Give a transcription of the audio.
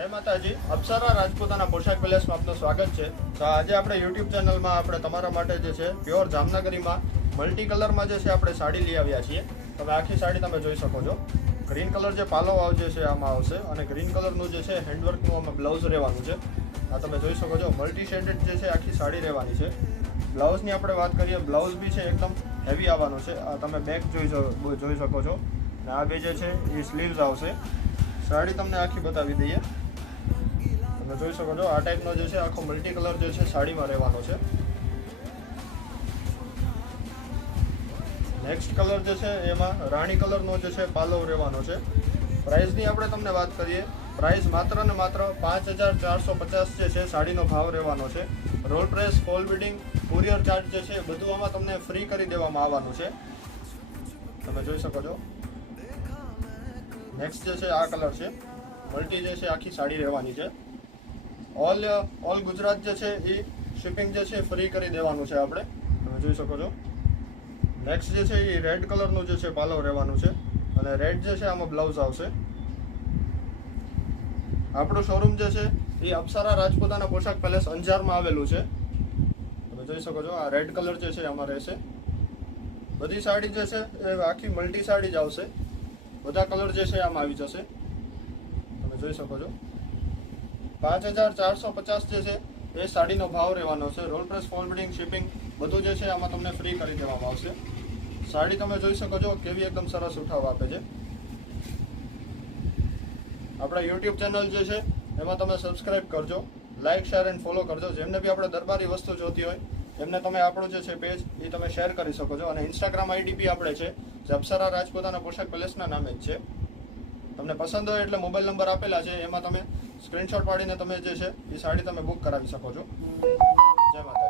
જય માતાજી, અપ્સરા રાજપૂતાના પોશાક પેલેસમાં આપનું સ્વાગત છે. તો આજે આપણે યુટ્યુબ ચેનલમાં આપણે તમારા માટે જે છે પ્યોર જામનગરીમાં મલ્ટી કલરમાં જે છે આપણે સાડી લઈ આવ્યા છીએ. તમે આખી સાડી તમે જોઈ શકો છો. ગ્રીન કલર જે પાલો આવશે છે આમાં આવશે અને ગ્રીન કલરનું જે છે હેન્ડવર્કનું આમાં બ્લાઉઝ રહેવાનું છે. આ તમે જોઈ શકો છો મલ્ટી શેડેડ જે છે આખી સાડી રહેવાની છે. બ્લાઉઝની આપણે વાત કરીએ, બ્લાઉઝ બી છે એકદમ હેવી આવવાનું છે. આ તમે બેક જોઈ શકો છો અને આ બે જે છે એ સ્લીવ્સ આવશે. સાડી તમને આખી બતાવી દઈએ. તમે જોઈ શકો છો આ ટાઈપનો જે છે આખો મલ્ટી કલર જે છે સાડીમાં રહેવાનો છે. નેક્સ્ટ કલર જે છે એમાં રાણી કલરનો જે છે પાલવ રહેવાનો છે. પ્રાઇસની આપણે તમને વાત કરીએ, પ્રાઇસ માત્ર ને માત્ર 5450 જે છે સાડીનો ભાવ રહેવાનો છે. Roll press, fall beading, courier charge જે છે બધું આમાં તમને ફ્રી કરી દેવામાં આવવાનું છે. તમે જોઈ શકો છો. નેક્સ્ટ જે છે આ કલર છે, મલ્ટી જે છે આખી સાડી રહેવાની છે. ઓલ ગુજરાત જે છે એ શિપિંગ જે છે ફ્રી કરી દેવાનું છે આપણે. તમે જોઈ શકો છો. નેક્સ્ટ જે છે એ રેડ કલરનું જે છે પાલવ રહેવાનું છે અને રેડ જે છે આમાં બ્લાઉઝ આવશે. આપણું શોરૂમ જે છે એ અપ્સરા રાજપૂતાના પોશાક પેલેસ અંજારમાં આવેલું છે. તમે જોઈ શકો છો આ રેડ કલર જે છે આમાં રહેશે. બધી સાડી જે છે એ આખી મલ્ટી સાડી જ આવશે. બધા કલર જે છે આમાં આવી જશે. તમે જોઈ શકો છો 5450 જે છે એ સાડીનો ભાવ રહેવાનો છે. રોલ પ્રેસ, ફોલ બીડિંગ, શિપિંગ બધું જે છે આમાં તમને ફ્રી કરી દેવામાં આવશે. સાડી તમે જોઈ શકો છો કેવી એકદમ સરસ ઉઠાવ આપે છે. આપણા યુટ્યુબ ચેનલ જે છે એમાં તમે સબસ્ક્રાઇબ કરજો, લાઇક, શેર એન્ડ ફોલો કરજો. જેમને બી આપણે દરબારી વસ્તુ જોતી હોય એમને તમે આપણું જે છે પેજ એ તમે શેર કરી શકો છો. અને ઇન્સ્ટાગ્રામ આઈડી બી આપણે છે જે અપ્સરા રાજપૂતાના પોશાક પેલેસના નામે જ છે. તમને પસંદ હોય એટલે મોબાઈલ નંબર આપેલા છે, એમાં તમે સ્ક્રીનશોટ પાડીને તમે જે છે એ સાડી તમે બુક કરાવી શકો છો. જય માતા.